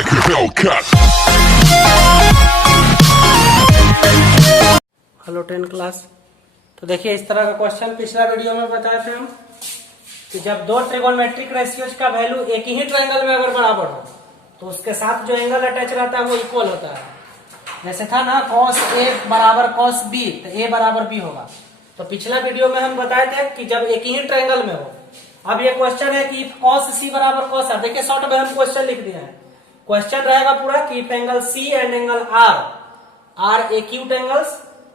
Hello 10 class. तो देखिए इस तरह का क्वेश्चन पिछला वीडियो में बताए थे हम कि जब दो ट्रिगोनोमेट्रिक रेशियोज का वैल्यू एक ही ट्रायंगल में अगर बराबर हो तो उसके साथ जो एंगल अटैच रहता है वो इक्वल होता है। जैसे था ना cos A बराबर cos B, तो A बराबर B होगा। तो पिछला वीडियो में हम बताए थे कि जब एक ही ट्रायंगल में हो। अब ये क्वेश्चन है कि cos C बराबर cos R। देखिए शॉर्ट में हम क्वेश्चन लिख दिए हैं। क्वेश्चन रहेगा पूरा कि if angle C and angle R are acute angles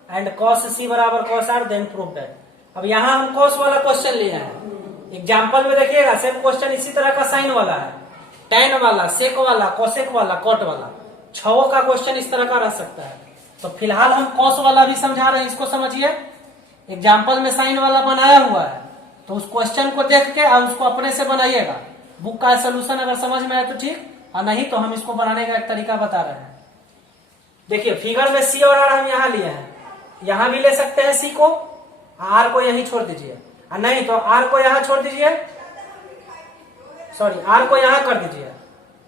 and cos C बराबर cos R then prove that. अब यहाँ हम cos वाला क्वेश्चन लिए हैं। एग्जाम्पल में देखिएगा सेम क्वेश्चन इसी तरह का साइन वाला है, tan वाला, सेक वाला, कोसेक वाला, कॉट वाला, छो का क्वेश्चन इस तरह का रह सकता है। तो फिलहाल हम cos वाला भी समझा रहे हैं, इसको समझिए। एग्जाम्पल में साइन वाला बनाया हुआ है तो उस क्वेश्चन को देख के और उसको अपने से बनाइएगा। बुक का सोल्यूशन अगर समझ में आए तो ठीक, और नहीं तो हम इसको बनाने का एक तरीका बता रहे हैं। देखिए फिगर में C और R हम यहाँ लिए हैं, यहां भी ले सकते हैं C को, R को यहीं छोड़ दीजिए, और नहीं तो R को यहां छोड़ दीजिए, सॉरी R को यहां कर दीजिए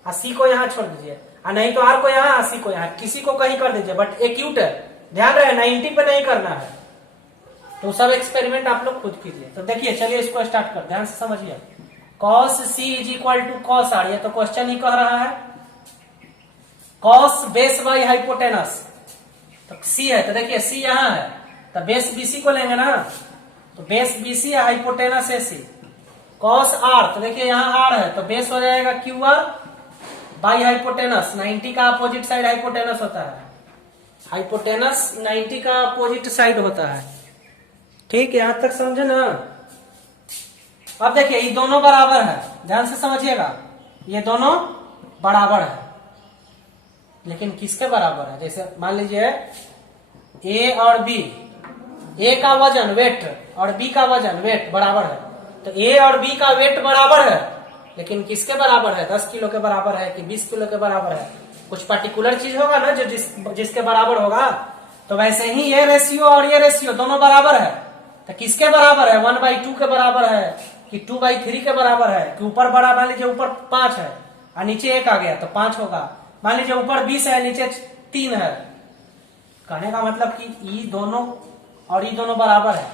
और C को यहां छोड़ दीजिए, और नहीं तो R को यहां और C को यहां, किसी को कहीं कर दीजिए। बट एक्यूट है, ध्यान रहे 90 पे नहीं करना है। तो सब एक्सपेरिमेंट आप लोग खुद कीजिए। तो देखिए चलिए इसको स्टार्ट कर, ध्यान से समझिए। cos C is equal to cos R, ये तो क्वेश्चन ही कह रहा है। cos बेस बाई हाइपोटेनस, तो C है तो देखिए C यहां है तो बेस BC को लेंगे ना, तो बेस BC है, हाइपोटेनस है C। cos R तो देखिए यहाँ R है तो बेस हो जाएगा QR बाई हाइपोटेनस, 90 का अपोजिट साइड हाइपोटेनस होता है, हाइपोटेनस 90 का अपोजिट साइड होता है। ठीक, यहां तक समझे ना। अब देखिए ये दोनों बराबर है, ध्यान से समझिएगा, ये दोनों बराबर है, लेकिन किसके बराबर है? जैसे मान लीजिए A और B, A का वजन वेट और B का वजन वेट बराबर है, तो A और B का वेट बराबर है, लेकिन किसके बराबर है? 10 किलो के बराबर है कि 20 किलो के बराबर है? कुछ पर्टिकुलर चीज होगा ना जो जिसके बराबर होगा। तो वैसे ही ये रेशियो और ये रेशियो दोनों बराबर है, तो किसके बराबर है? 1/2 के बराबर है कि 2/3 के बराबर है? कि ऊपर बड़ा, मान लीजिए ऊपर 5 है और नीचे 1 आ गया तो 5 होगा। मान लीजिए ऊपर 20 है नीचे 3 है। कहने का मतलब कि ये दोनों और ये दोनों बराबर है,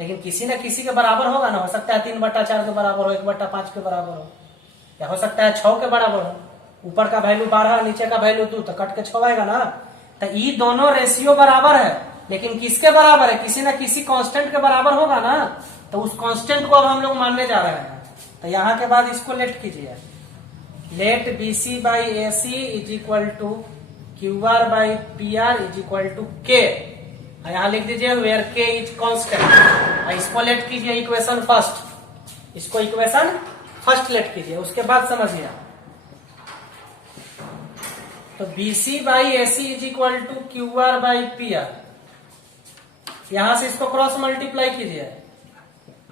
लेकिन किसी न किसी के बराबर होगा ना। हो सकता है 3/4 के बराबर हो, 1/5 के बराबर हो, या हो सकता है 6 के बराबर हो। ऊपर का वैल्यू 12 नीचे का वैल्यू 2 तो कट के 6 आएगा ना। तो ये दोनों रेशियो बराबर है, लेकिन किसके बराबर है? किसी न किसी कांस्टेंट के बराबर होगा ना। तो उस कांस्टेंट को अब हम लोग मानने जा रहे हैं। तो यहाँ के बाद इसको लेट कीजिए, let BC by AC is equal to QR by PR is equal to K। यहाँ लिख दीजिए वेयर K इज कांस्टेंट। इसको लेट कीजिए इक्वेशन फर्स्ट, इसको इक्वेशन फर्स्ट लेट कीजिए, उसके बाद समझिए। तो BC by AC is equal to QR by PR, यहां से इसको क्रॉस मल्टीप्लाई कीजिए,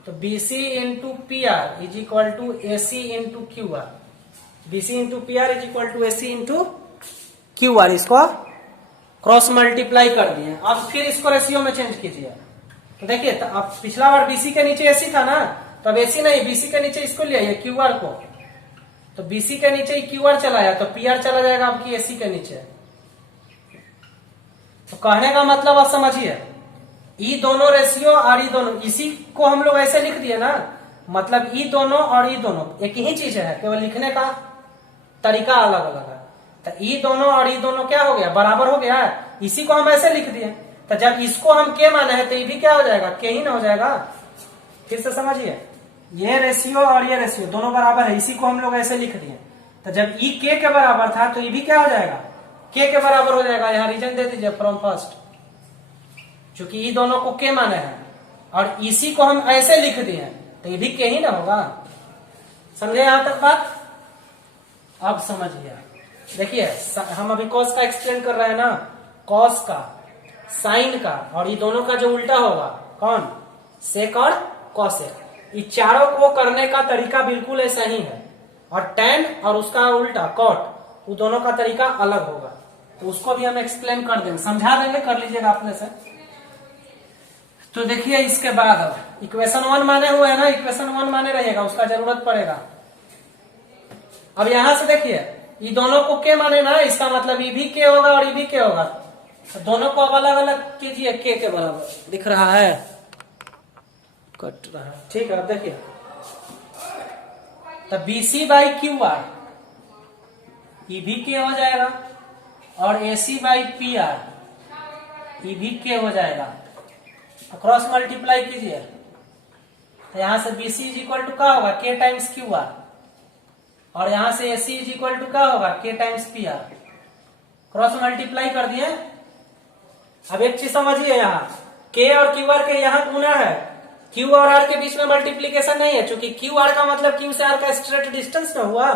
तो BC into PR is equal to AC into QR, BC into PR is equal to AC into QR, इसको क्रॉस मल्टीप्लाई कर दिए। अब फिर इसको रेशियो में चेंज कीजिए। तो देखिए तो अब पिछला बार BC के नीचे AC था ना, तो अब AC नहीं, BC के नीचे इसको ले आइए QR को, तो BC के नीचे QR चलाया तो PR चला जाएगा आपकी AC के नीचे। तो कहने का मतलब आप समझिए, ई दोनों रेशियो और ई दोनों, इसी को हम लोग ऐसे लिख दिए ना, मतलब ई दोनों और ई दोनों एक ही चीज है, केवल लिखने का तरीका अलग अलग है। तो ई दोनों और ई दोनों क्या हो गया? बराबर हो गया। इसी को हम ऐसे लिख दिए, तो जब इसको हम के माने हैं तो ये भी क्या हो जाएगा? के ही ना हो जाएगा। फिर से समझिए, ये रेशियो और ये रेशियो दोनों बराबर है, इसी को हम लोग ऐसे लिख दिए। तो जब ई के बराबर था तो ये भी क्या हो जाएगा? के बराबर हो जाएगा। यहाँ रीजन दे दीजिए फ्रॉम फर्स्ट, क्योंकि ये दोनों को के माने हैं और इसी को हम ऐसे लिख दिए तो ये भी के ही ना होगा। समझे यहां तक बात? अब समझिए, देखिए हम अभी कॉस का एक्सप्लेन कर रहे हैं ना, कॉस का, साइन का, और ये दोनों का जो उल्टा होगा कौन? सेक और कॉसेक। ये चारों को करने का तरीका बिल्कुल ऐसा ही है, और टेन और उसका उल्टा कॉट, वो दोनों का तरीका अलग होगा। तो उसको भी हम एक्सप्लेन कर देंगे, समझा देंगे, कर लीजिएगा अपने से। तो देखिए इसके बाद अब इक्वेशन 1 माने हुए है ना, इक्वेशन 1 माने रहेगा, उसका जरूरत पड़ेगा। अब यहां से देखिए ये दोनों को के माने ना, इसका मतलब ई भी के होगा और ई भी के होगा, तो दोनों को अब अलग अलग कीजिए, के बराबर दिख रहा है, कट रहा है, ठीक है। अब देखिए तो BC by Q R E भी के हो जाएगा और AC by P R E भी के हो जाएगा, क्रॉस मल्टीप्लाई कीजिए तो यहां से BC इज इक्वल टू क्या होगा, के टाइम्स क्यू आर, और यहां से AC इज इक्वल टू क्या होगा, के times P R, cross multiply कर दिए। अब एक चीज समझिए, यहाँ के और क्यू आर के यहाँ गुना है, क्यू और आर के बीच में मल्टीप्लीकेशन नहीं है, क्योंकि क्यू आर का मतलब क्यू से आर का स्ट्रेट डिस्टेंस में हुआ,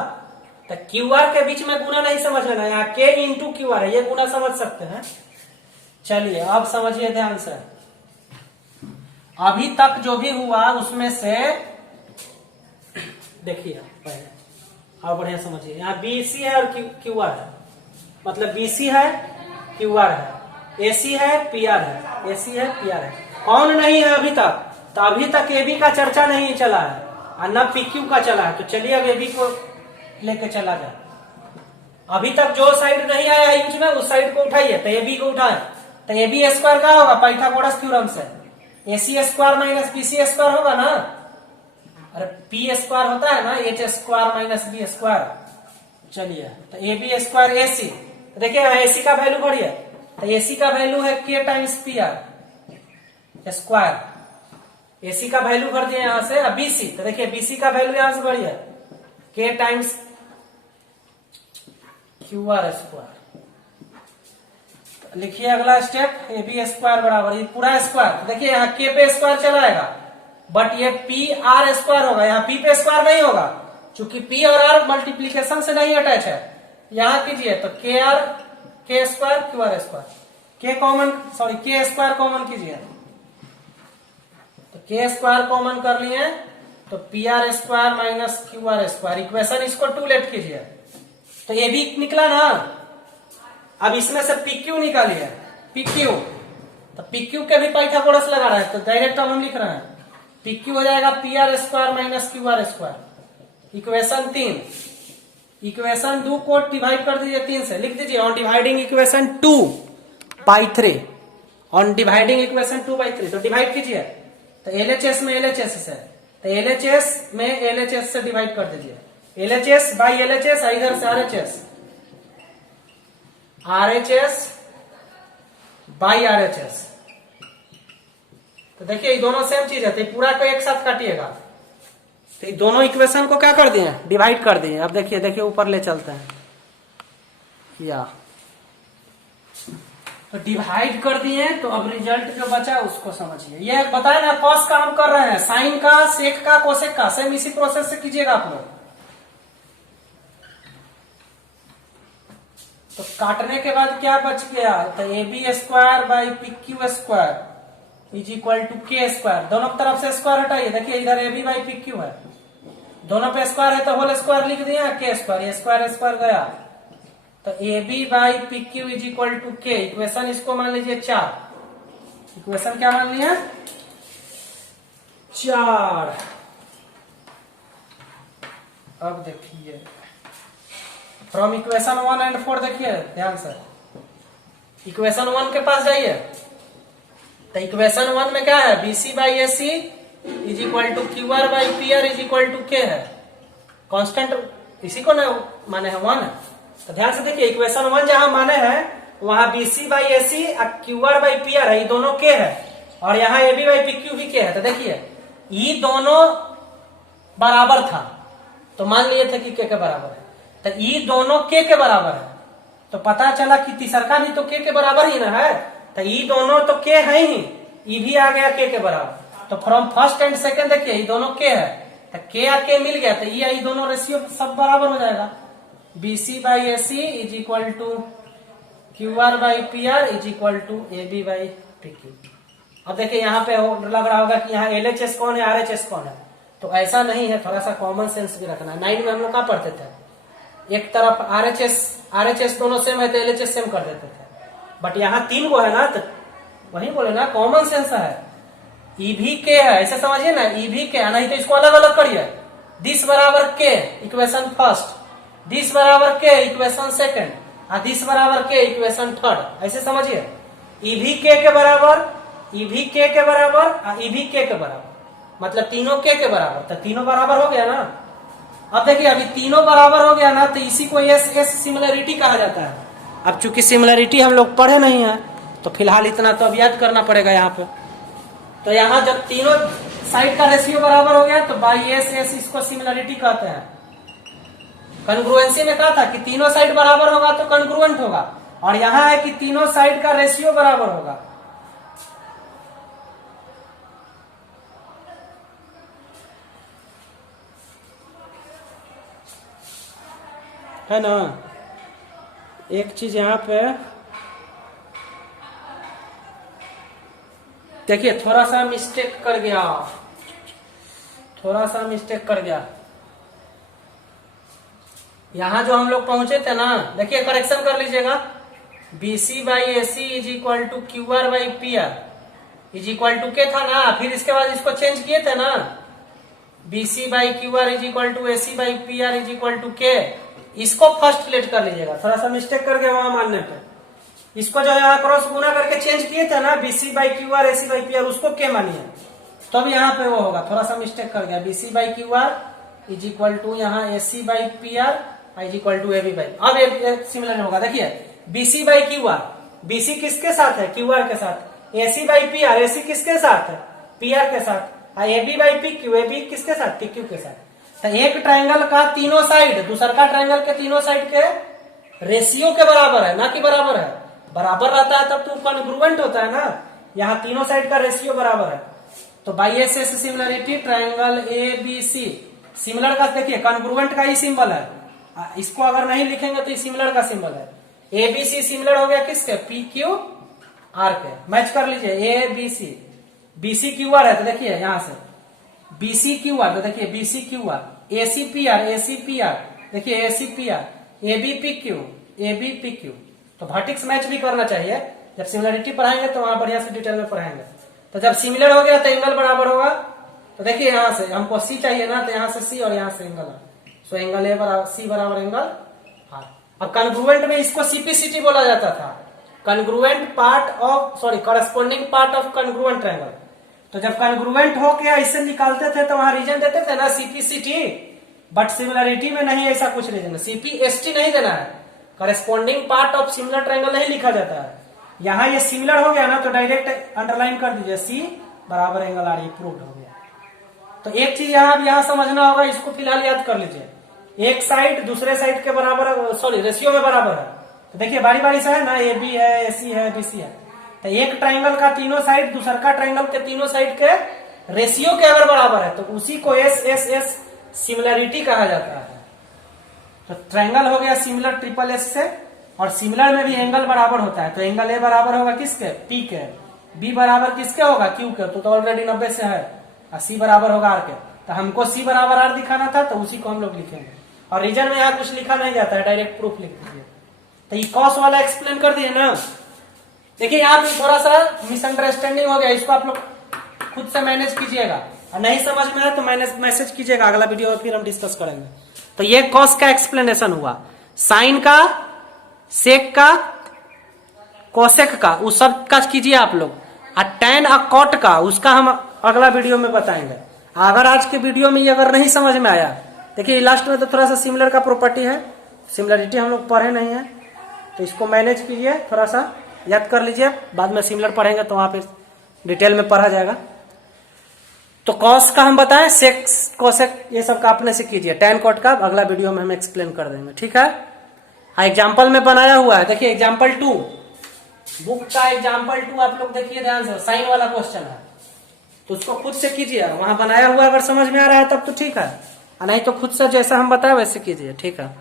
तो क्यू आर के बीच में गुना नहीं समझ लेना, यहाँ के इंटू क्यू आर है, ये गुना समझ सकते हैं। चलिए अब समझिए ध्यान से, अभी तक जो भी हुआ उसमें से देखिए पहले और बढ़िया समझिए, यहाँ BC है और क्यू आर है, मतलब BC है क्यू आर है, AC है PR है, AC है PR है, कौन नहीं है अभी तक, तो अभी तक AB का चर्चा नहीं चला है और न PQ का चला है, तो चलिए अब AB को लेके चला जाए। अभी तक जो साइड नहीं आया यूज में उस साइड को उठाइए, तो AB को उठाए तो AB स्क्वायर क्या होगा, पाइथागोरस थ्योरम से AC square minus BC square होगा ना, अरे P स्क्वायर होता है ना H square minus B square. चलिए तो AB स्क्वायर AC, देखिए यहाँ AC का वैल्यू बढ़िए, तो AC का वैल्यू है के times P R square, AC का वैल्यू कर दिए यहां से। अब BC, तो देखिए BC का वैल्यू यहां से बढ़िए के टाइम्स क्यू आर स्क्वायर। लिखिए अगला स्टेप, AB स्क्वायर बराबर ये पूरा स्क्वायर, तो देखिए यहाँ के पे स्क्वायर चलाएगा, बट ये पी आर स्क्वायर होगा, यहाँ P पे स्क्वायर नहीं होगा, क्योंकि P और R मल्टीप्लीकेशन से नहीं अटैच है। यहाँ कीजिए तो के आर के स्क्वायर क्यू आर स्क्वायर, के कॉमन सॉरी के स्क्वायर कॉमन कीजिए, तो के स्क्वायर कॉमन कर लिए तो P R square minus Q R square, equation इसको 2 लेट कीजिए, तो ये भी निकला ना। अब इसमें से PQ निकालिए, PQ, तो PQ के भी पाइथागोरस लगा रहा है, तो डायरेक्ट अब हम लिख रहे हैं PQ हो जाएगा P R square minus Q R square, equation 3, equation 2 को डिवाइड कर दीजिए 3 से, लिख दीजिए on dividing equation 2 by 3, on dividing equation 2 by 3, तो डिवाइड कीजिए तो LHS में LHS से, तो LHS में LHS से डिवाइड कर दीजिए, LHS बाई LHS, इधर से RHS, RHS बाई RHS, तो देखिए ये दोनों सेम चीज है, तो पूरा को एक साथ काटिएगा, तो दोनों इक्वेशन को क्या कर दिए, डिवाइड कर दिए। अब देखिए देखिए ऊपर ले चलते हैं, या तो डिवाइड कर दिए, तो अब रिजल्ट जो बचा उसको समझिए। ये बताए ना कॉस का हम कर रहे हैं, साइन का, सेक का, कोसेक का, सेम इसी प्रोसेस से कीजिएगा आप लोग। तो काटने के बाद क्या बच गया, तो AB square by PQ square is equal to k square, दोनों तरफ से स्क्वायर हटाइए, देखिए इधर AB बाई PQ है, दोनों पे स्क्वायर है तो होल स्क्वायर लिख दिया, के स्क्वायर, ये स्क्वायर स्क्वायर गया, तो AB by PQ is equal to k, equation इसको मान लीजिए 4, इक्वेशन क्या मान लिया 4। अब देखिए फ्रॉम इक्वेशन 1 एंड 4, देखिए ध्यान से, इक्वेशन 1 के पास जाइए, तो इक्वेशन 1 में क्या है, BC by AC is equal to Q R by P R is equal to k है, कांस्टेंट इसी को ना माने है 1 है, तो ध्यान से देखिए इक्वेशन 1 जहां माने है वहां BC बाई AC और Q R by P are है, ये दोनों के है, और यहाँ AB बाई PQ भी के है, तो देखिए ये दोनों बराबर था, तो मान लिए थे कि के बराबर है, तो ये दोनों के बराबर है, तो पता चला कि तीसरा भी तो के बराबर ही ना है, तो ये दोनों तो के है ही, ये भी आ गया के बराबर, तो फ्रॉम फर्स्ट एंड सेकंड देखिए ये दोनों के है, तो के आ के मिल गया, तो ये दोनों रेशियो सब बराबर हो जाएगा, BC by AC is equal to Q R by P R is equal to AB by PQ। अब देखिए यहाँ पे लग रहा होगा कि यहाँ LHS कौन है, RHS कौन है, तो ऐसा नहीं है, थोड़ा सा कॉमन सेंस भी रखना है। 9 में हम लोग क्या पढ़ते थे, एक तरफ RHS दोनों सेम है तो LHS सेम कर देते थे, बट यहाँ 3 को है ना, तो वही बोले ना कॉमन सेंस है, ई भी के है, ऐसे समझिए ना, ई भी के, नहीं तो इसको अलग अलग करिए, दिस बराबर के इक्वेशन फर्स्ट, दिस बराबर के इक्वेशन सेकंड और दिस बराबर के इक्वेशन थर्ड, ऐसे समझिए। ईवी के बराबर, ईवी के बराबर और ईवी के बराबर, मतलब तीनों के बराबर, तो तीनों बराबर हो गया ना। अब देखिए अभी तीनों बराबर हो गया ना, तो इसी को एस सिमिलरिटी कहा जाता है। अब चूंकि सिमिलरिटी हम लोग पढ़े नहीं है, तो फिलहाल इतना तो अब याद करना पड़ेगा यहाँ पे। तो यहाँ जब तीनों साइड का रेशियो बराबर हो गया तो बाई एस इसको सिमिलरिटी कहते हैं। कन्ग्रुएंसी में कहा था कि तीनों साइड बराबर होगा तो कन्ग्रुएंट होगा, और यहाँ है कि तीनों साइड का रेशियो बराबर होगा। है ना। एक चीज यहाँ पे देखिए, थोड़ा सा मिस्टेक कर गया, थोड़ा सा मिस्टेक कर गया। यहां जो हम लोग पहुंचे थे ना, देखिए करेक्शन कर लीजिएगा। BC by AC is equal to QR by PR is equal to k था ना, फिर इसके बाद इसको चेंज किए थे ना, BC by QR is equal to AC by PR is equal to k. इसको फर्स्ट लेट कर लीजिएगा, थोड़ा सा मिस्टेक कर गया वहां मानने पे। इसको जो यहाँ क्रॉस गुना करके चेंज किए थे ना, BC by QR AC by PR, उसको के मानिए, तो अब यहाँ पे वो होगा। थोड़ा सा मिस्टेक कर गया। BC by QR is equal to यहाँ AC by PR is equal to AB by, अब एक सिमिलर होगा। देखिए BC बाई QR, BC किसके साथ है? QR के साथ। AC बाई PR, AC किसके साथ है? PR के साथ। AB बाई PQ, AB किसके साथ? PQ के साथ। तो एक ट्रायंगल का तीनों साइड दूसर का ट्रायंगल के तीनों साइड के रेशियो के बराबर है, ना कि बराबर है। बराबर रहता है तब तो कॉन्ग्रुएंट होता है ना। यहाँ तीनों साइड का रेशियो बराबर है, तो by S similarity triangle ABC similar का, देखिए कॉन्ग्रुएंट का ही सिंबल है, इसको अगर नहीं लिखेंगे तो सिमिलर का सिंबल है। ABC सिमिलर हो गया किसके? PQR के। मैच कर लीजिए ABC, BC QR है तो देखिए यहाँ से BC QR, तो देखिए BC QR, AC PR, देखिए AC PR, AB PQ, तो वर्टेक्स मैच भी करना चाहिए। जब सिमिलरिटी पढ़ाएंगे तो वहां बढ़िया से डिटेल में पढ़ाएंगे। तो जब सिमिलर हो गया तो एंगल बराबर होगा। तो देखिए यहाँ से हमको C चाहिए ना, तो यहाँ से C और यहाँ से एंगल है, सो एंगल A बराबर C बराबर एंगल R। अब कॉन्ग्रुएंट में इसको CPCT बोला जाता था, congruent part of, sorry corresponding part of congruent triangle. तो जब कॉन्ग्रुएंट हो गया इससे निकालते थे तो वहां रीजन देते थे ना CPCT, बट सिमिलरिटी में नहीं ऐसा कुछ रीजन, CPST नहीं देना है। Corresponding part of similar triangle नहीं लिखा जाता है। यहाँ ये सिमिलर हो गया ना तो डायरेक्ट अंडरलाइन कर दीजिए C बराबर एंगल R, ये प्रूव्ड हो गया। तो एक चीज यहाँ समझना होगा, इसको फिलहाल याद कर लीजिए। एक साइड दूसरे साइड के बराबर, सॉरी रेशियो में बराबर है। तो देखिए बारी बारी से है ना, AB है, AC है, BC है। तो एक ट्रायंगल का तीनों साइड दूसर का ट्रायंगल के तीनों साइड के रेशियो के अगर बराबर है तो उसी को S सिमिलरिटी कहा जाता है। तो ट्रायंगल हो गया सिमिलर ट्रिपल S से, और सिमिलर में भी एंगल बराबर होता है। तो एंगल A बराबर होगा किसके? P के। B बराबर किसके होगा? Q के, तो ऑलरेडी 90 से है। और C बराबर होगा R के। तो हमको C बराबर R दिखाना था, तो उसी को हम लोग लिखेंगे। और रीजन में यहाँ कुछ लिखा नहीं जाता है, डायरेक्ट प्रूफ लिख दीजिए। तो ये कॉस वाला एक्सप्लेन कर दिए ना। देखिए यहाँ पे थोड़ा सा मिसअंडरस्टैंडिंग हो गया, इसको आप लोग खुद से मैनेज कीजिएगा, और नहीं समझ में आया तो मैसेज कीजिएगा, अगला वीडियो में फिर हम डिस्कस करेंगे। तो ये कॉस का एक्सप्लेनेशन हुआ, साइन का, सेक का, कोसेक का, उस सब का कीजिए आप लोग, और टैन और कॉट का उसका हम अगला वीडियो में बताएंगे। अगर आज के वीडियो में ये अगर नहीं समझ में आया, देखिए लास्ट में तो थोड़ा सा सिमिलर का प्रॉपर्टी है, सिमिलरिटी हम लोग पढ़े नहीं है, तो इसको मैनेज कीजिए, थोड़ा सा याद कर लीजिए, बाद में सिमिलर पढ़ेंगे तो वहां पे डिटेल में पढ़ा जाएगा। तो कॉस का हम बताएं, सेक कोसेक ये सब का अपने से कीजिए, टैन कॉट का अगला वीडियो में हम एक्सप्लेन कर देंगे, ठीक है। एग्जाम्पल में बनाया हुआ है, देखिए एग्जाम्पल 2, बुक का एग्जाम्पल 2 आप लोग देखिए ध्यान से, साइन वाला क्वेश्चन है, तो उसको खुद से कीजिए, वहां बनाया हुआ अगर समझ में आ रहा है तब तो ठीक है, नहीं तो खुद से जैसा हम बताए वैसे कीजिए, ठीक है।